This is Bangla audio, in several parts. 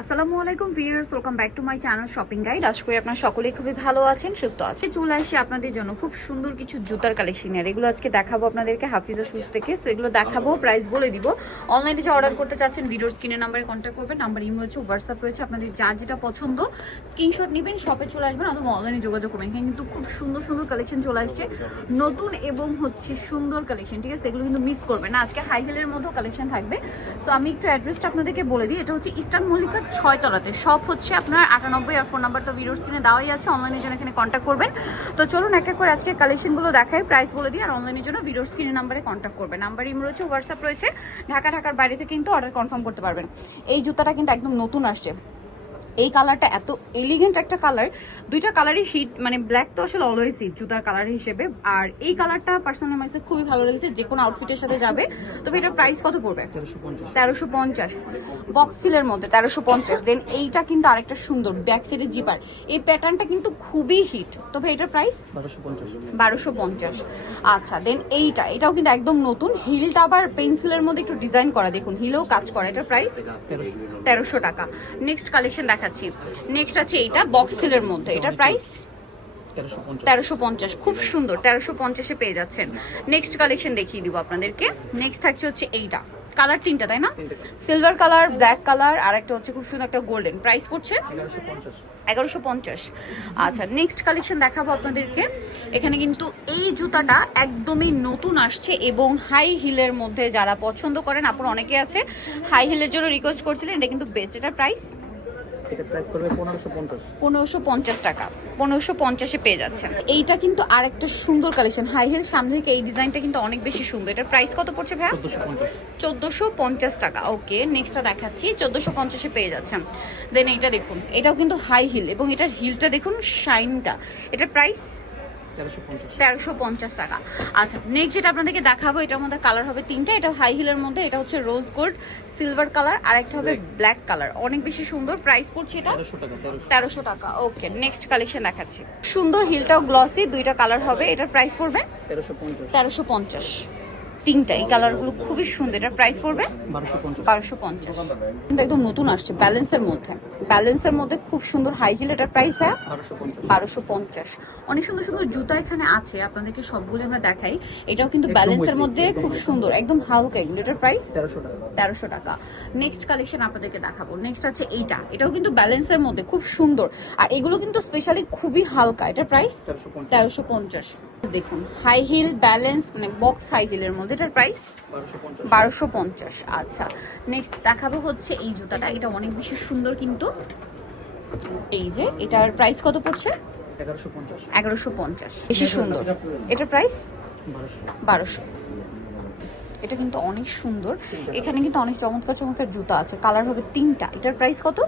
আসসালামু আলাইকুম viewers, welcome back to my channel shopping guide. আশা করি আপনারা সকলেই খুবই ভালো আছেন, সুস্থ আছেন। চলে আসি আপনাদের জন্য খুব সুন্দর কিছু জুতার কালেকশন আর এগুলো আজকে দেখাবো আপনাদেরকে হাফিজা শুজ থেকে। সো এগুলো দেখাবো প্রাইস বলে দিব। অনলাইনে যে অর্ডার করতে চাচ্ছেন, ভিডিওর স্ক্রিনের নাম্বারে কন্ট্যাক্ট করবেন। নাম্বার ইমো রয়েছে হোয়াটসঅ্যাপ রয়েছে। আপনাদের যার যেটা পছন্দ স্ক্রিনশট নেবেন শপে চলে আসবেন, অথবা অনলাইনে যোগাযোগ করবেন। কিন্তু খুব সুন্দর সুন্দর কালেকশন চলে আসছে। নতুন এবং হচ্ছে সুন্দর কালেকশন ঠিক আছে? এগুলো কিন্তু মিস করবেন না। আজকে হাই হিলের মধ্যেও কালেকশন থাকবে। সো আমি একটু অ্যাড্রেসটা আপনাদেরকে বলে দিই। এটা হচ্ছে ইস্টার্ন মল্লিকার ছয় তলাতে। সব হচ্ছে আপনার আটানব্বই আর ফোন নাম্বার তো ভিডিওর স্ক্রিনে দেওয়াই আছে। অনলাইনের জন্য এখানে কন্ট্যাক্ট করবেন। তো চলুন এক এক করে আজকে কালেকশনগুলো দেখাই প্রাইস বলে দিই, আর অনলাইনের জন্য ভিডিওর স্ক্রিনের নাম্বারে কন্ট্যাক্ট করবেন। নাম্বার ইম রয়েছে হোয়াটসঅ্যাপ রয়েছে। ঢাকা, ঢাকার বাড়িতে কিন্তু অর্ডার কনফার্ম করতে পারবেন। এই জুতাটা কিন্তু একদম নতুন আসছে। এই কালারটা এত এলিগেন্ট একটা কালার দুইটা কালারই হিট মানে ব্ল্যাক তো আসলে অলওয়েজ হিট জুতার কালার হিসেবে। আর এই কালারটা পার্সোনাল কাছে খুবই ভালো লেগেছে যে কোনো আউটফিটের সাথে যাবে। তবে এটার প্রাইস কত পড়বে? তেরোশো পঞ্চাশ। বক্স সিলের মধ্যে তেরোশো পঞ্চাশ। দেন এইটা কিন্তু আরেকটা সুন্দর ব্যাক সাইডের জিপার এই প্যাটার্নটা কিন্তু খুবই হিট তবে এটার প্রাইস বারোশো পঞ্চাশ। আচ্ছা দেন এইটা এটাও কিন্তু একদম নতুন। হিলটা আবার পেন্সিলের মধ্যে একটু ডিজাইন করা। দেখুন হিলেও কাজ করা। এটার প্রাইস তেরোশো। টাকা। নেক্সট কালেকশন দেখাচ্ছি। নেক্সট আছে এইটা বক্স সিলের মধ্যে। এটার প্রাইস তেরোশো পঞ্চাশ। খুব সুন্দর তেরোশো পঞ্চাশে পেয়ে যাচ্ছেন। নেক্সট কালেকশন দেখিয়ে দিব আপনাদেরকে। নেক্সট থাকছে হচ্ছে এইটা। কালার তিনটা তাই না? সিলভার কালার ব্ল্যাক কালার আর একটা হচ্ছে খুব সুন্দর একটা গোল্ডেন প্রাইস পড়ছে? এগারোশো পঞ্চাশ। আচ্ছা নেক্সট কালেকশন দেখাবো আপনাদেরকে। এখানে কিন্তু এই জুতাটা একদমই নতুন আসছে এবং হাই হিলের মধ্যে যারা পছন্দ করেন আপনার অনেকে আছে হাই হিলের জন্য রিকোয়েস্ট করছিলেন এটা কিন্তু বেস্ট এটার প্রাইস এটা প্রাইস করবে পনেরোশো পঞ্চাশ। পনেরোশো পঞ্চাশ টাকা। পনেরোশো পঞ্চাশে পেয়ে যাচ্ছেন। এইটা কিন্তু আরেকটা সুন্দর কালেকশন হাই হিল সামনে থেকে এই ডিজাইনটা কিন্তু অনেক বেশি সুন্দর। এটার প্রাইস কত পড়ছে ভাই চোদ্দোশো পঞ্চাশ। টাকা। ওকে নেক্সটটা দেখাচ্ছি। চোদ্দোশো পঞ্চাশে পেয়ে যাচ্ছেন। দেন এইটা দেখুন। এটাও কিন্তু হাই হিল এবং এটার হিলটা দেখুন শাইনটা এটার প্রাইস তেরোশো পঞ্চাশ। টাকা। আচ্ছা নেক্সট যেটা আপনাদেরকে দেখাবো এটার মধ্যে কালার হবে তিনটা। এটা হাই হিলের মধ্যে এটা হচ্ছে রোজ গোল্ড সিলভার কালার আর একটা হবে ব্ল্যাক কালার অনেক বেশি সুন্দর প্রাইস পড়ছে এটা? তেরোশো টাকা ওকে নেক্সট কালেকশন দেখাচ্ছি। সুন্দর হিলটাও গ্লসি দুইটা কালার হবে এটার প্রাইস পড়বে? তেরোশো পঞ্চাশ। তিনটা এই কালারগুলো খুবই সুন্দর। এটার প্রাইস পড়বে বারোশো পঞ্চাশ। কিন্তু একদম নতুন আসছে ব্যালেন্সের মধ্যে। ব্যালেন্সের মধ্যে খুব সুন্দর হাই হিল এটার প্রাইস ভাইয়া? বারোশো পঞ্চাশ। অনেক সুন্দর সুন্দর জুতা এখানে আছে আপনাদেরকে সবগুলো আমরা দেখাই। এটাও কিন্তু ব্যালেন্সের মধ্যে খুব সুন্দর একদম হালকা এগুলো। এটার প্রাইস তেরোশো টাকা। নেক্সট কালেকশন আপনাদেরকে দেখাবো। নেক্সট আছে এইটা। এটাও কিন্তু ব্যালেন্সের মধ্যে খুব সুন্দর। আর এগুলো কিন্তু স্পেশালি খুবই হালকা। এটার প্রাইস তেরোশো পঞ্চাশ। দেখুন হাই হিল ব্যালেন্স মানে বক্স হাই হিলের মধ্যে এটার প্রাইস বারোশো পঞ্চাশ। আচ্ছা নেক্সট দেখাবো হচ্ছে এই জুতাটা। এটা অনেক বেশি সুন্দর কিন্তু। এই যে এটার প্রাইস কত পড়ছে? এগারোশো পঞ্চাশ। বেশি সুন্দর। এটার প্রাইস বারোশো। এটা কিন্তু অনেক সুন্দর। এখানে কিন্তু অনেক চমৎকার চমৎকার জুতা আছে। কালার হবে তিনটা। এটার প্রাইস কত?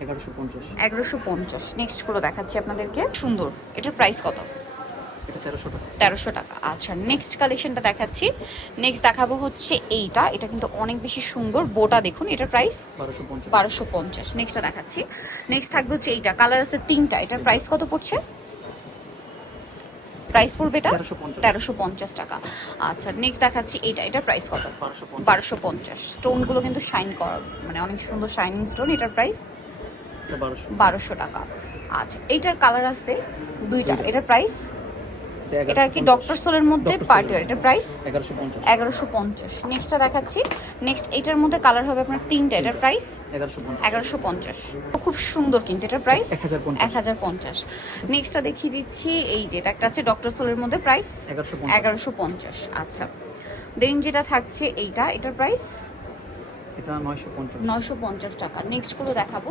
এগারোশো পঞ্চাশ। এগারোশো পঞ্চাশ। নেক্সটগুলো দেখাচ্ছি আপনাদেরকে। সুন্দর। এটার প্রাইস কত? তেরোশো টাকা। আচ্ছা নেক্সট কালেকশনটা দেখাচ্ছি। নেক্সট দেখাবো হচ্ছে এইটা। এটা কিন্তু অনেক বেশি সুন্দর বোটা দেখুন এটার প্রাইস বারোশো পঞ্চাশ। নেক্সটটা দেখাচ্ছি। নেক্সট থাকবে হচ্ছে এইটা কালার আছে তিনটা। এটার প্রাইস কত পড়ছে? প্রাইস পড়বে এটা? তেরোশো পঞ্চাশ। টাকা। আচ্ছা নেক্সট দেখাচ্ছি এইটা। এটার প্রাইস কত? বারোশো পঞ্চাশ। স্টোনগুলো কিন্তু শাইন করা মানে অনেক সুন্দর শাইনিং স্টোন এটার প্রাইস বারোশো। বারোশো টাকা। আচ্ছা এইটার কালার আছে দুইটা। এটার প্রাইস এটা এটা কি ডক্টর সোলের মধ্যে? পার্টি এটার প্রাইস এগারোশো পঞ্চাশ। নেক্সটটা দেখাচ্ছি। নেক্সট এটার মধ্যে কালার হবে আপনার তিনটা। এটার প্রাইস এগারোশো পঞ্চাশ। খুব সুন্দর কিন্তু এটার প্রাইস এক হাজার পঞ্চাশ। নেক্সটটা দেখিয়ে দিচ্ছি। এই যে এটা একটা আছে ডক্টর সোলের মধ্যে প্রাইস এগারোশো পঞ্চাশ। আচ্ছা। দেন যেটা থাকছে এইটা এটার প্রাইস এটা নয়শো পঞ্চাশ। টাকা। নেক্সটগুলো দেখাবো।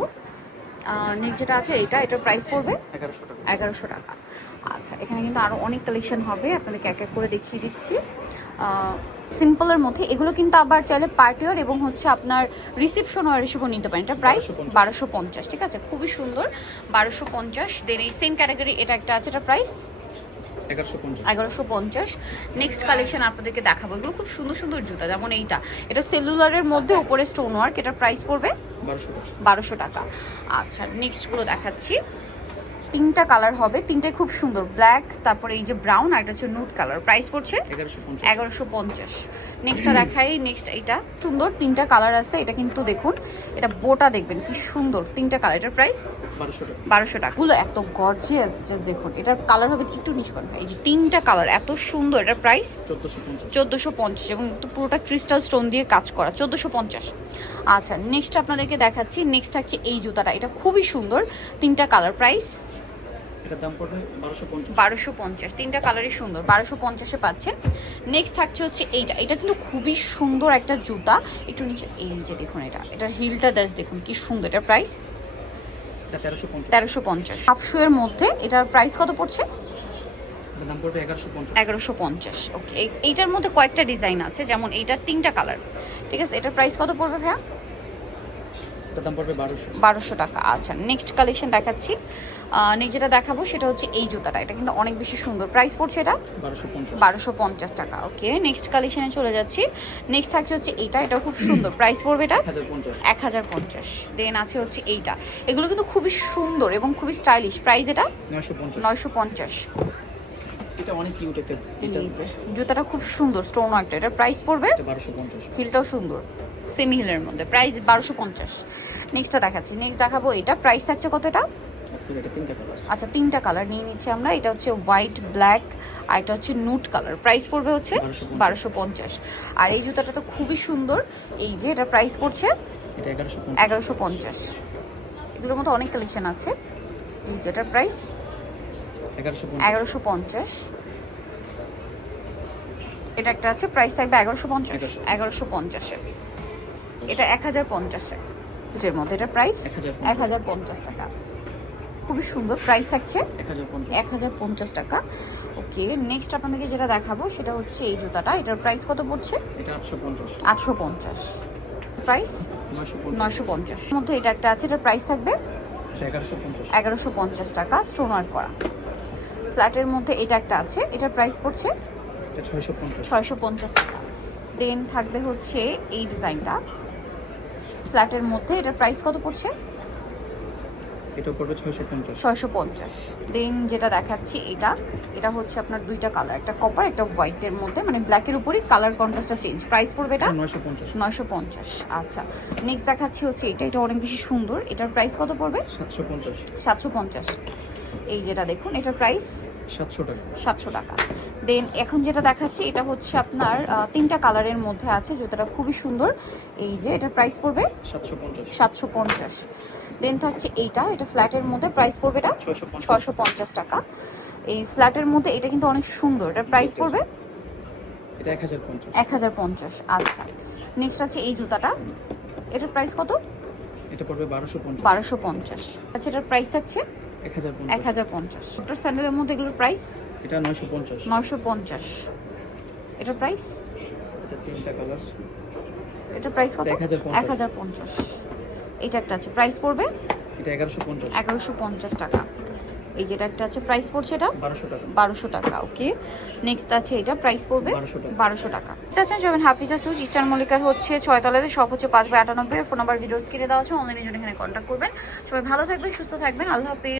নেক্সট যেটা আছে এটা এটার প্রাইস পড়বে এগারোশো টাকা। আচ্ছা এখানে কিন্তু আরও অনেক কালেকশন হবে আপনাদেরকে এক এক করে দেখিয়ে দিচ্ছি। সিম্পলের মধ্যে এগুলো কিন্তু আবার চাইলে পার্টিওর এবং হচ্ছে আপনার রিসিপশন ওয়ার হিসেবেও নিতে পারেন। এটা প্রাইস বারোশো পঞ্চাশ। ঠিক আছে? খুবই সুন্দর বারোশো পঞ্চাশ। দেন এই সেম ক্যাটাগরি এটা একটা আছে এটা প্রাইস এগারোশো পঞ্চাশ। নেক্সট কালেকশন আপনাদেরকে দেখাবো। এগুলো খুব সুন্দর সুন্দর জুতা যেমন এইটা। এটা সেলুলারের মধ্যে উপরে স্টোন ওয়ার্ক এটার প্রাইস পড়বে বারোশো টাকা। আচ্ছা নেক্সটগুলো দেখাচ্ছি। তিনটা কালার হবে। তিনটাই খুব সুন্দর। ব্ল্যাক তারপরে এই যে ব্রাউন আর এটা হচ্ছে নুট কালার প্রাইস পড়ছে এগারোশো পঞ্চাশ। নেক্সটটা দেখাই নেক্সট এটা। সুন্দর তিনটা কালার আছে এটা কিন্তু দেখুন এটা বোটা দেখবেন কি সুন্দর তিনটা কালার এটার প্রাইস বারোশো টাকা। গুলো এত গর্জিয়াস যে দেখুন এটার কালার হবে একটু নিচু করেন এই যে তিনটা কালার এত সুন্দর এটার প্রাইস চোদ্দোশো পঞ্চাশ। এবং পুরোটা ক্রিস্টাল স্টোন দিয়ে কাজ করা চোদ্দোশো পঞ্চাশ। আচ্ছা নেক্সট আপনাদেরকে দেখাচ্ছি নেক্সট থাকছে এই জুতাটা এটা খুবই সুন্দর তিনটা কালার প্রাইস এটার দাম পড়বে বারোশো পঞ্চাশ। বারোশো পঞ্চাশ তিনটা কালারই সুন্দর বারোশো পঞ্চাশে পাচ্ছেন। নেক্সট থাকছে হচ্ছে এইটা এটা কিন্তু খুবই সুন্দর একটা জুতা। একটু নিচে এই যে দেখুন এটা এটার হিলটা দাস দেখুন কি সুন্দর এটার প্রাইস তেরোশো পঞ্চাশ। তেরোশো পঞ্চাশ। হাফ এর মধ্যে এটার প্রাইস কত পড়ছে? এগারোশো পঞ্চাশ। ওকে এইটার মধ্যে কয়েকটা ডিজাইন আছে যেমন এইটার তিনটা কালার ঠিক আছে এটার প্রাইস কত পড়বে ভাইয়া? বারোশো। টাকা আচ্ছা। নেক্সট কালেকশন দেখাচ্ছি। নেক্সট যেটা দেখাবো সেটা হচ্ছে এই জুতাটা। এটা কিন্তু অনেক বেশি সুন্দর। প্রাইস পড়ছে এটা? বারোশো পঞ্চাশ। টাকা। ওকে নেক্সট কালেকশনে চলে যাচ্ছি। নেক্সট থাকছে হচ্ছে এইটা এটা খুব সুন্দর। প্রাইস পড়বে এটা? এক হাজার পঞ্চাশ। দেন আছে হচ্ছে এইটা। এগুলো কিন্তু খুবই সুন্দর এবং খুবই স্টাইলিশ প্রাইস এটা? নয়শো পঞ্চাশ। এটা অনেক কিউট একটা জুতাটা খুব সুন্দর স্টোন একটা। এটার প্রাইস পড়বে? হিলটাও সুন্দর। সেমি হিলের মধ্যে। প্রাইস বারোশো পঞ্চাশ। নেক্সটটা দেখাচ্ছি। নেক্সট দেখাবো এটা প্রাইস থাকছে কত এটা? আচ্ছা তিনটা কালার নিয়ে নিচ্ছি আমরা। এটা হচ্ছে হোয়াইট ব্ল্যাক আর এটা হচ্ছে নুট কালার প্রাইস পড়বে হচ্ছে বারোশো পঞ্চাশ। আর এই জুতাটা তো খুবই সুন্দর। এই যে এটা প্রাইস পড়ছে এগারোশো পঞ্চাশ। এগুলোর মধ্যে অনেক কালেকশন আছে। এই যে এটার প্রাইস এগারোশো পঞ্চাশ। এটা একটা আছে প্রাইস থাকবে এগারোশো পঞ্চাশ। এগারোশো পঞ্চাশে। এটা এক হাজার পঞ্চাশে। মধ্যে এটা প্রাইস এক হাজার পঞ্চাশ টাকা। খুবই সুন্দর প্রাইস থাকছে এক হাজার পঞ্চাশ। টাকা। ওকে নেক্সট আপনাদেরকে যেটা দেখাবো সেটা হচ্ছে এই জুতাটা। এটার প্রাইস কত পড়ছে? আটশো পঞ্চাশ। প্রাইস নয়শো পঞ্চাশ। মধ্যে এটা একটা আছে এটার প্রাইস থাকবে? এগারোশো পঞ্চাশ। টাকা স্টোন ওয়ার্ক করা। ফ্ল্যাটের মধ্যে এটা একটা আছে এটার প্রাইস পড়ছে? ছয়শো পঞ্চাশ। টাকা। দেন থাকবে হচ্ছে এই ডিজাইনটা ফ্ল্যাটের মধ্যে এটার প্রাইস কত পড়ছে? এটা পড়বে ছয়শো পঞ্চাশ। ছয়শো পঞ্চাশ। দেন যেটা দেখাচ্ছি এটা এটা হচ্ছে আপনার দুইটা কালার একটা কপার একটা হোয়াইটের মধ্যে মানে ব্ল্যাকের উপরই কালার কন্ট্রাস্টটা চেঞ্জ প্রাইস পড়বে এটা? নয়শো পঞ্চাশ। নয়শো পঞ্চাশ আচ্ছা। নেক্সট দেখাচ্ছি হচ্ছে এটা এটা অনেক বেশি সুন্দর। এটার প্রাইস কত পড়বে? সাতশো পঞ্চাশ। সাতশো পঞ্চাশ। এই যেটা দেখুন এটার প্রাইস সাতশো টাকা। সাতশো টাকা। দেন এখন যেটা দেখাচ্ছি এটা হচ্ছে আপনার তিনটা কালারের মধ্যে আছে জুতাটা খুবই সুন্দর। এই যে এটার প্রাইস পড়বে সাতশো পঞ্চাশ। দেন থাকছে এইটা এটা ফ্ল্যাটের মধ্যে প্রাইস পড়বে এটা ছয়শো পঞ্চাশ। ছয়শো পঞ্চাশ টাকা। এই ফ্ল্যাটের মধ্যে এটা কিন্তু অনেক সুন্দর। এটার প্রাইস পড়বে এটা এক হাজার পঞ্চাশ। এক হাজার পঞ্চাশ। আচ্ছা। নেক্সট আছে এই জুতাটা। এটার প্রাইস কত? এটা পড়বে বারোশো পঞ্চাশ। বারোশো পঞ্চাশ। আচ্ছা এটার প্রাইস থাকছে? এক হাজার পঞ্চাশ। স্যান্ডেলের মধ্যে এগুলোর প্রাইস এটা নয়শো পঞ্চাশ। নয়শো পঞ্চাশ। এটার প্রাইস এটা তিনটা কালার এটার প্রাইস কত? এটা 1050 এক হাজার পঞ্চাশ। এটা একটা আছে। প্রাইস পড়বে? এটা এগারোশো পঞ্চাশ। এগারোশো পঞ্চাশ টাকা। এই যেটা একটা আছে প্রাইস পড়ছে এটা? বারোশো টাকা। বারোশো টাকা ওকে নেক্সট আছে এটা প্রাইস পড়বে? বারোশো টাকা। চাচ্ছেন সবেন হাফিজা সুজ ইস্টার্ন মল্লিকার হচ্ছে ছয়তলাতে সব হচ্ছে পাঁচ বাই আটানব্বই। ফোন নাম্বার ভিডিওস কিনে দেওয়া আছে। অনলাইনের জন্য এখানে কন্ট্যাক্ট করবেন। সবাই ভালো থাকবেন সুস্থ থাকবেন। আল্লাহ হাফিজ।